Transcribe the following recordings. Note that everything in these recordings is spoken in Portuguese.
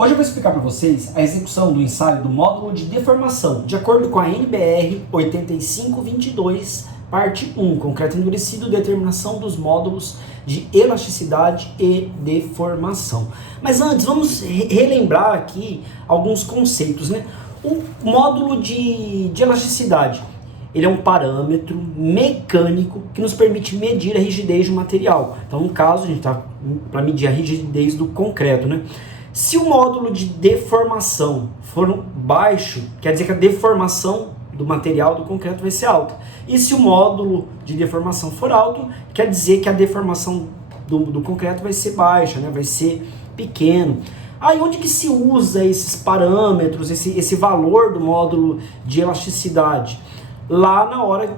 Hoje eu vou explicar para vocês a execução do ensaio do módulo de deformação, de acordo com a NBR 8522, parte 1, concreto endurecido, determinação dos módulos de elasticidade e deformação. Mas antes, vamos relembrar aqui alguns conceitos, né? O módulo de elasticidade, ele é um parâmetro mecânico que nos permite medir a rigidez do material. Então, no caso, a gente está para medir a rigidez do concreto, né? Se o módulo de deformação for baixo, quer dizer que a deformação do material do concreto vai ser alta. E se o módulo de deformação for alto, quer dizer que a deformação do concreto vai ser baixa, né? Vai ser pequeno. Aí onde que se usa esses parâmetros, esse valor do módulo de elasticidade? Lá na hora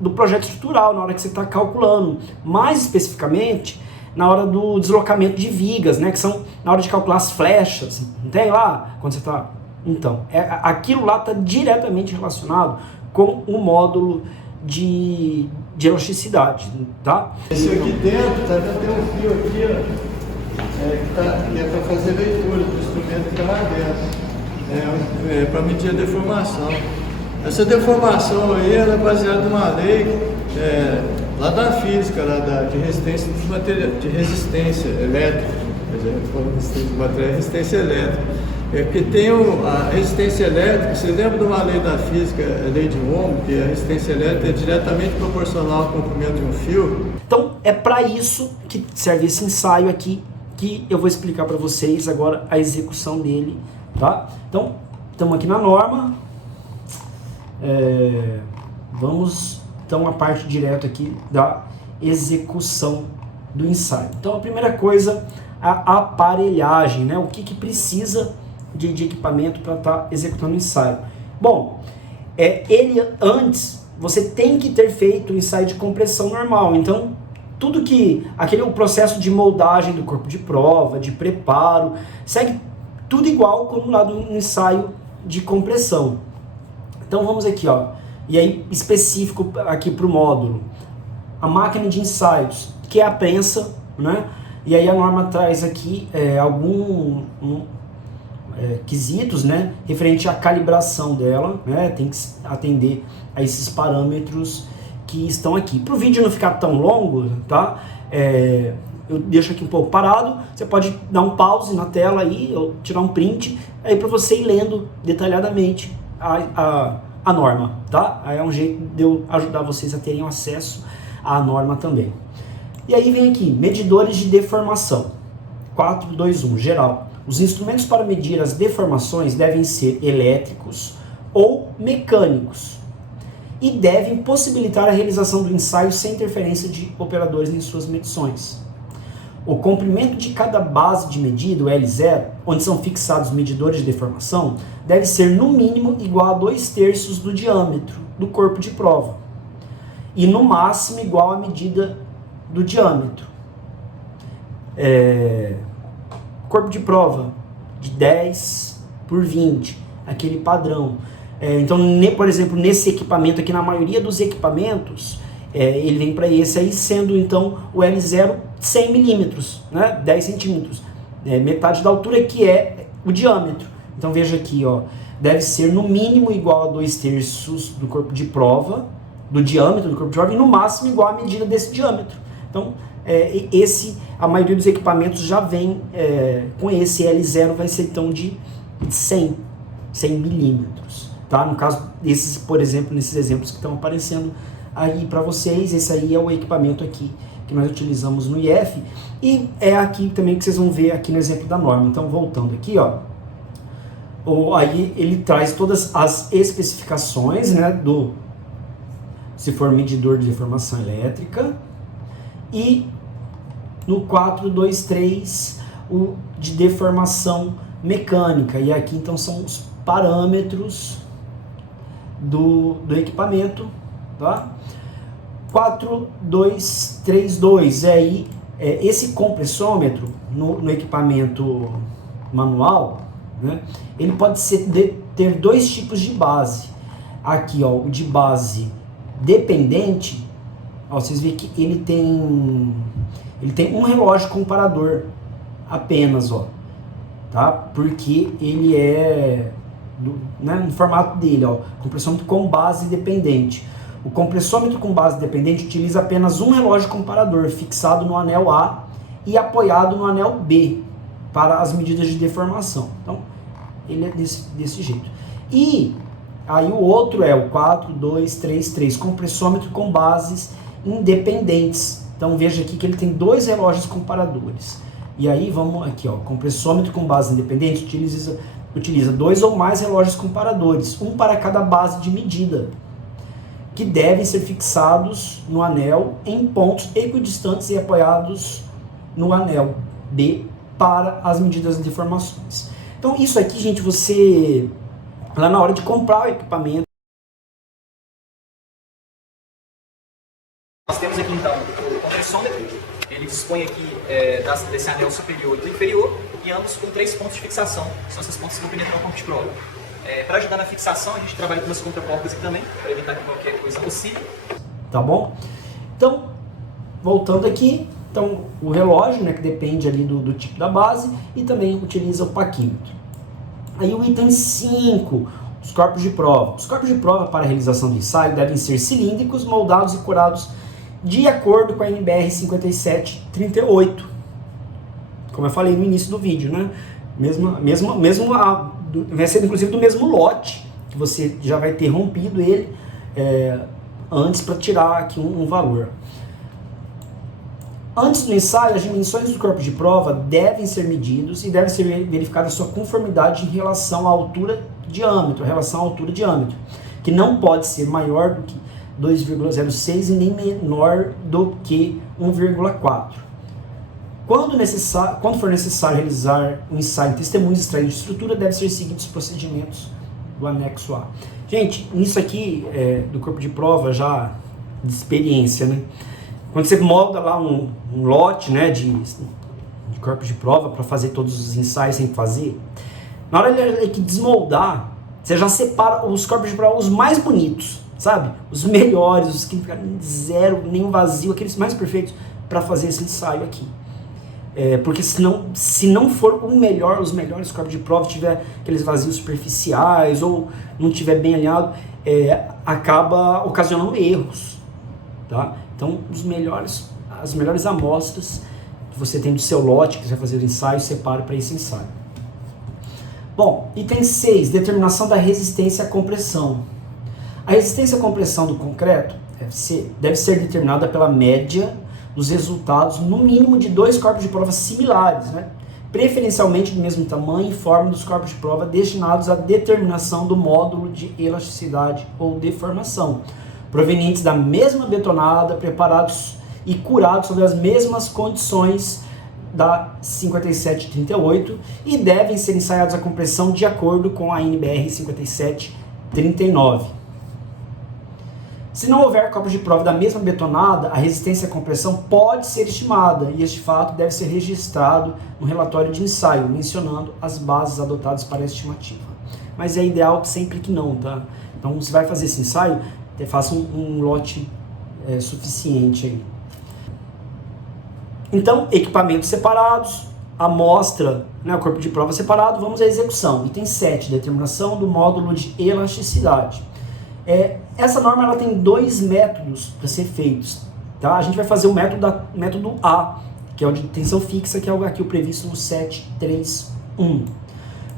do projeto estrutural, na hora que você está calculando. Mais especificamente, na hora do deslocamento de vigas, né? Que são na hora de calcular as flechas. Não tem lá? Quando você está... Então, aquilo lá está diretamente relacionado com o módulo de elasticidade, tá? Esse aqui dentro, tá dentro, tem um fio aqui, ó, que é para fazer leitura do instrumento que está lá dentro. Para medir a deformação. Essa deformação aí ela é baseada numa lei lá da física, lá de resistência dos materiais, de resistência elétrica. Quer dizer, falando resistência do material, resistência elétrica. Porque tem a resistência elétrica, você lembra de uma lei da física, a lei de Ohm, que a resistência elétrica é diretamente proporcional ao comprimento de um fio? Então, é para isso que serve esse ensaio aqui, que eu vou explicar para vocês agora a execução dele, tá? Então, estamos aqui na norma. Vamos então à parte direta aqui da execução do ensaio. Então a primeira coisa, a aparelhagem, né? O que precisa de equipamento para estar executando o ensaio. Bom, antes você tem que ter feito o ensaio de compressão normal. Então tudo o processo de moldagem do corpo de prova, de preparo, segue tudo igual como lá do ensaio de compressão. Então vamos aqui, ó, e aí específico aqui para o módulo, a máquina de ensaios, que é a prensa, né? E aí a norma traz aqui quesitos, né, referente à calibração dela, né? Tem que atender a esses parâmetros que estão aqui. Para o vídeo não ficar tão longo, tá? Eu deixo aqui um pouco parado, você pode dar um pause na tela aí, ou tirar um print, aí para você ir lendo detalhadamente a norma, tá? Aí é um jeito de eu ajudar vocês a terem acesso à norma também. E aí vem aqui, medidores de deformação. 421, geral. Os instrumentos para medir as deformações devem ser elétricos ou mecânicos e devem possibilitar a realização do ensaio sem interferência de operadores em suas medições. O comprimento de cada base de medida, o L0, onde são fixados os medidores de deformação, deve ser no mínimo igual a 2/3 do diâmetro do corpo de prova e no máximo igual à medida do diâmetro. Corpo de prova de 10 por 20, aquele padrão. Então, por exemplo, nesse equipamento aqui, na maioria dos equipamentos, ele vem para esse aí, sendo então o L0 100 milímetros, né? 10 centímetros, metade da altura, que é o diâmetro. Então veja aqui, ó, deve ser no mínimo igual a 2/3 do corpo de prova, do diâmetro do corpo de prova, e no máximo igual à medida desse diâmetro. Então a maioria dos equipamentos já vem com esse L0, vai ser então de 100 milímetros, tá? No caso desses, por exemplo, nesses exemplos que estão aparecendo aí para vocês, esse aí é o equipamento aqui que nós utilizamos no IF, e é aqui também que vocês vão ver aqui no exemplo da norma. Então, voltando aqui, ó, aí ele traz todas as especificações, né, se for medidor de deformação elétrica, e no 423 o de deformação mecânica, e aqui então são os parâmetros do equipamento, tá? 4232 aí, esse compressômetro no equipamento manual, né, ele pode ter dois tipos de base. Aqui, ó, o de base dependente, ó, vocês veem que ele tem um relógio comparador apenas, ó. tá? Porque ele é no formato dele, ó, compressômetro com base dependente. O compressômetro com base dependente utiliza apenas um relógio comparador fixado no anel A e apoiado no anel B para as medidas de deformação. Então, ele é desse jeito. E aí o outro é o 4233, compressômetro com bases independentes. Então veja aqui que ele tem dois relógios comparadores. E aí vamos aqui, ó, compressômetro com base independente utiliza dois ou mais relógios comparadores, um para cada base de medida, que devem ser fixados no anel em pontos equidistantes e apoiados no anel B para as medidas de deformações. Então isso aqui, gente, você lá na hora de comprar o equipamento. Nós temos aqui então o compressômetro, ele dispõe aqui desse anel superior e do inferior, e ambos com 3 pontos de fixação, são esses pontos que vão penetrar o campo de prova. Para ajudar na fixação, a gente trabalha com as contraportas aqui também, para evitar que qualquer coisa oscile. Tá bom? Então, voltando aqui, então o relógio, né, que depende ali do tipo da base, e também utiliza o paquímetro. Aí o item 5, os corpos de prova. Os corpos de prova para a realização do ensaio devem ser cilíndricos, moldados e curados de acordo com a NBR 5738. Como eu falei no início do vídeo, né? Vai ser inclusive do mesmo lote, que você já vai ter rompido ele antes para tirar aqui um valor. Antes do ensaio, as dimensões do corpo de prova devem ser medidos e deve ser verificada a sua conformidade em relação à altura-diâmetro, que não pode ser maior do que 2,06 e nem menor do que 1,4. Quando for necessário realizar um ensaio em testemunhos extraídos de estrutura, devem ser seguidos os procedimentos do anexo A. Gente, nisso aqui do corpo de prova já de experiência, né? Quando você molda lá um lote, né, de corpo de prova para fazer todos os ensaios sem fazer, na hora de desmoldar, você já separa os corpos de prova os mais bonitos, sabe? Os melhores, os que ficaram zero, nenhum vazio, aqueles mais perfeitos para fazer esse ensaio aqui. Porque senão, se não for os melhores corpos de prova, tiver aqueles vazios superficiais ou não tiver bem alinhado, acaba ocasionando erros, tá? Então, as melhores amostras que você tem do seu lote, que você vai fazer o ensaio, separe para esse ensaio. Bom, item 6, determinação da resistência à compressão. A resistência à compressão do concreto deve ser determinada pela média dos resultados, no mínimo de 2 corpos de prova similares, né? Preferencialmente do mesmo tamanho e forma dos corpos de prova destinados à determinação do módulo de elasticidade ou deformação, provenientes da mesma betonada, preparados e curados sob as mesmas condições da 5738 e devem ser ensaiados a compressão de acordo com a NBR 5739. Se não houver corpos de prova da mesma betonada, a resistência à compressão pode ser estimada e este fato deve ser registrado no relatório de ensaio, mencionando as bases adotadas para a estimativa. Mas é ideal sempre que não, tá? Então, você vai fazer esse ensaio, faça um lote suficiente aí. Então, equipamentos separados, amostra, né, o corpo de prova separado, vamos à execução. Item 7, determinação do módulo de elasticidade. Essa norma ela tem 2 métodos para ser feitos. Tá? A gente vai fazer o método A, que é o de tensão fixa, que é aqui o previsto no 731.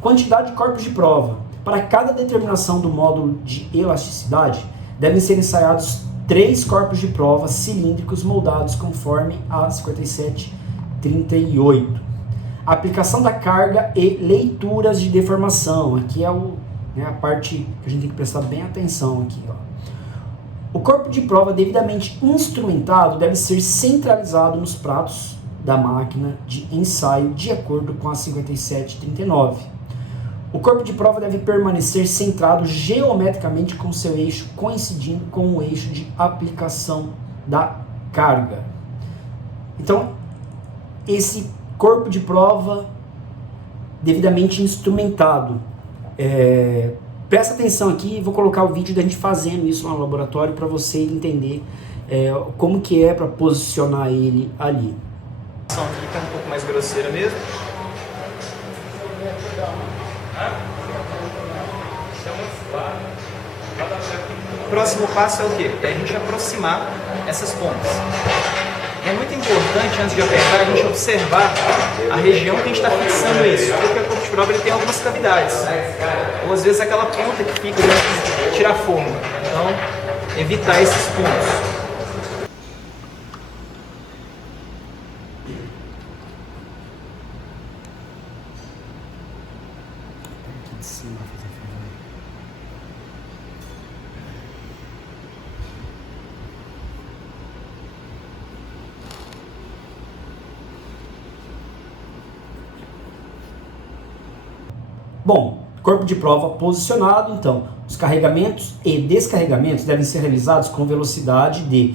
Quantidade de corpos de prova. Para cada determinação do módulo de elasticidade, devem ser ensaiados 3 corpos de prova cilíndricos moldados conforme a 5738. Aplicação da carga e leituras de deformação. Aqui é a parte que a gente tem que prestar bem atenção aqui, ó. O corpo de prova devidamente instrumentado deve ser centralizado nos pratos da máquina de ensaio de acordo com a 5739. O corpo de prova deve permanecer centrado geometricamente com seu eixo coincidindo com o eixo de aplicação da carga. Então, esse corpo de prova devidamente instrumentado. Presta atenção aqui, vou colocar o vídeo da gente fazendo isso no laboratório para você entender como que é para posicionar ele ali. A aqui está um pouco mais grosseira mesmo. O próximo passo é o quê? É a gente aproximar essas pontas. É muito importante, antes de apertar, a gente observar a região que a gente está fixando isso, porque o corpo de prova ele tem algumas cavidades, ou às vezes aquela ponta que fica dentro de tirar forma. Então, evitar esses pontos. Bom, corpo de prova posicionado, então, os carregamentos e descarregamentos devem ser realizados com velocidade de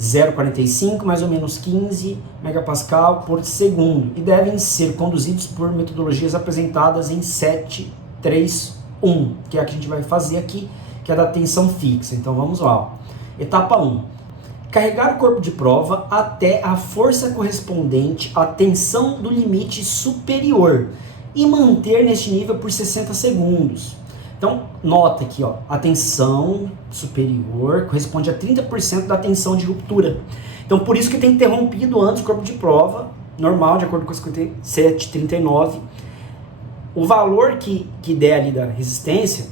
0,45, mais ou menos 15 megapascal por segundo, e devem ser conduzidos por metodologias apresentadas em 731, que é a que a gente vai fazer aqui, que é da tensão fixa. Então vamos lá. Ó. Etapa 1. Carregar o corpo de prova até a força correspondente à tensão do limite superior e manter neste nível por 60 segundos. Então, nota aqui, ó, a tensão superior corresponde a 30% da tensão de ruptura. Então, por isso que tem interrompido antes o corpo de prova, normal, de acordo com a 5739. O valor que der ali da resistência,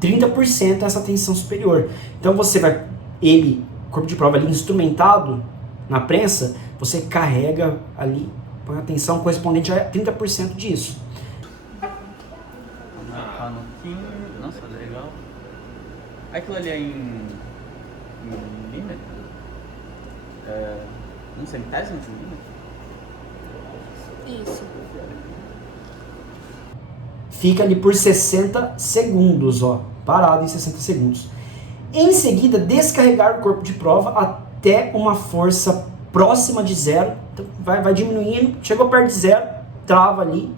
30% é essa tensão superior. Então, você vai, o corpo de prova ali instrumentado na prensa, você carrega ali, põe a tensão correspondente a 30% disso. Nossa, legal. Aquilo ali é em milímetro? Um centésimo de milímetro? Isso. Fica ali por 60 segundos, ó, parado em 60 segundos. Em seguida, descarregar o corpo de prova até uma força próxima de zero. Então, vai diminuindo, chegou perto de zero, trava ali,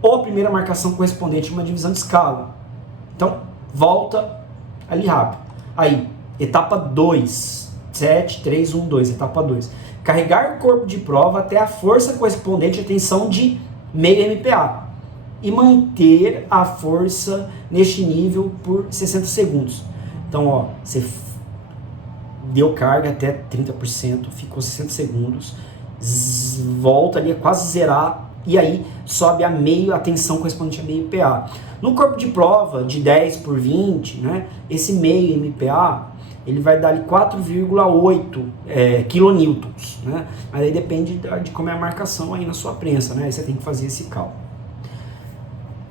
ou a primeira marcação correspondente a uma divisão de escala. Então, volta ali rápido. Aí, etapa 2, 7, 3, 1, 2, etapa 2. Carregar o corpo de prova até a força correspondente à tensão de meio MPa e manter a força neste nível por 60 segundos. Então, ó, você deu carga até 30%, ficou 60 segundos, volta ali a quase zerar, e aí sobe a meio, a tensão correspondente a meio MPa. No corpo de prova de 10 por 20, né, esse meio MPa, ele vai dar ali 4,8 kilonewtons, né? Mas aí depende de como é a marcação aí na sua prensa, né? Aí você tem que fazer esse cálculo.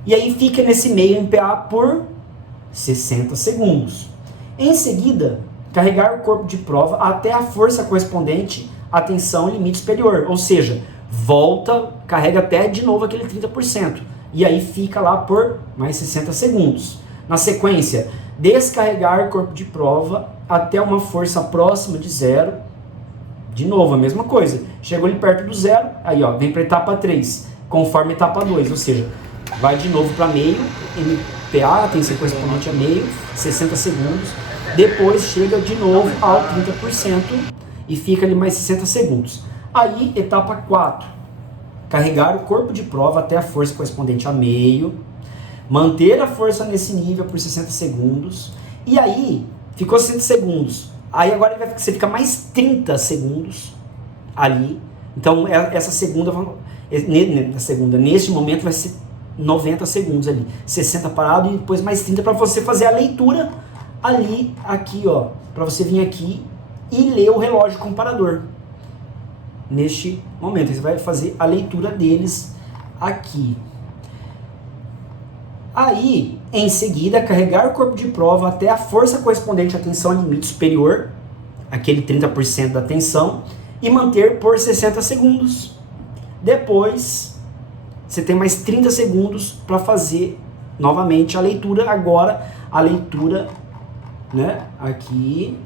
E aí fica nesse meio MPa por 60 segundos. Em seguida, carregar o corpo de prova até a força correspondente à tensão limite superior, ou seja, volta, carrega até de novo aquele 30%, e aí fica lá por mais 60 segundos. Na sequência, descarregar o corpo de prova até uma força próxima de zero, de novo a mesma coisa, chegou ali perto do zero, aí ó, vem para a etapa 3, conforme a etapa 2, ou seja, vai de novo para meio, MPa, tensão correspondente a meio, 60 segundos, depois chega de novo ao 30% e fica ali mais 60 segundos. Aí, etapa 4, carregar o corpo de prova até a força correspondente a meio, manter a força nesse nível por 60 segundos, e aí, ficou 60 segundos, aí agora você fica mais 30 segundos ali, então essa segunda, neste momento vai ser 90 segundos ali, 60 parado e depois mais 30 para você fazer a leitura ali, aqui ó, para você vir aqui e ler o relógio comparador. Neste momento, você vai fazer a leitura deles aqui. Aí, em seguida, carregar o corpo de prova até a força correspondente à tensão limite superior, aquele 30% da tensão, e manter por 60 segundos. Depois, você tem mais 30 segundos para fazer novamente a leitura. Agora, a leitura, né, aqui,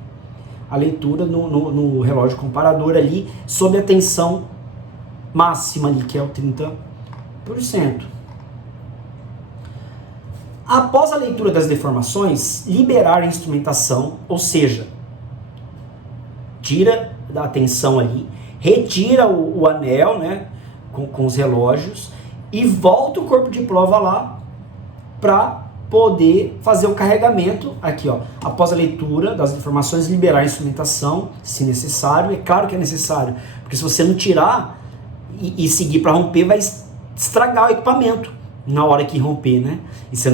a leitura no relógio comparador ali, sob a tensão máxima ali, que é o 30%. Após a leitura das deformações, liberar a instrumentação, ou seja, tira da tensão ali, retira o anel, né, com os relógios, e volta o corpo de prova lá para poder fazer o carregamento aqui, ó, após a leitura das informações, liberar a instrumentação, se necessário. É claro que é necessário, porque se você não tirar e seguir para romper, vai estragar o equipamento na hora que romper, né? E você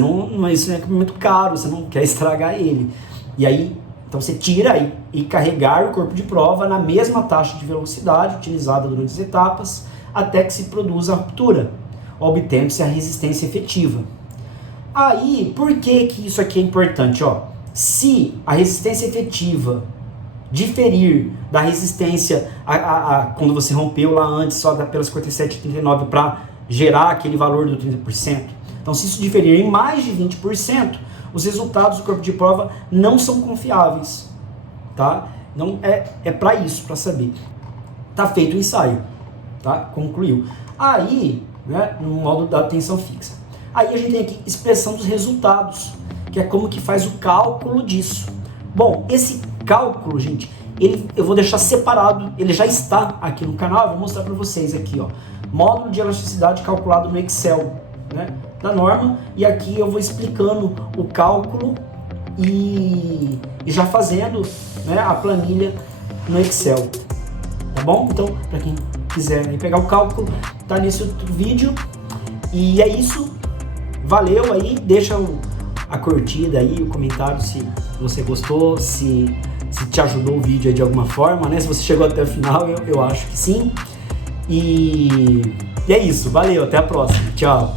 isso é um equipamento caro, você não quer estragar ele. E aí, então você tira e carregar o corpo de prova na mesma taxa de velocidade utilizada durante as etapas, até que se produza a ruptura, obtendo-se a resistência efetiva. Aí, por que isso aqui é importante? Ó, se a resistência efetiva diferir da resistência quando você rompeu lá antes, só pela 57,39 para gerar aquele valor do 30%, então se isso diferir em mais de 20%, os resultados do corpo de prova não são confiáveis, tá? Não é para isso, para saber. Tá feito o ensaio, tá? Concluiu. Aí, né, no módulo da tensão fixa. Aí a gente tem aqui expressão dos resultados, que é como que faz o cálculo disso. Bom, esse cálculo, gente, eu vou deixar separado, ele já está aqui no canal, eu vou mostrar para vocês aqui, ó. Módulo de elasticidade calculado no Excel, né, da norma, e aqui eu vou explicando o cálculo e já fazendo, né, a planilha no Excel, tá bom? Então, para quem quiser aí pegar o cálculo, tá nesse outro vídeo. E é isso, valeu aí, deixa a curtida aí, o comentário se você gostou, se te ajudou o vídeo aí de alguma forma, né? Se você chegou até o final, eu acho que sim. E é isso, valeu, até a próxima, tchau!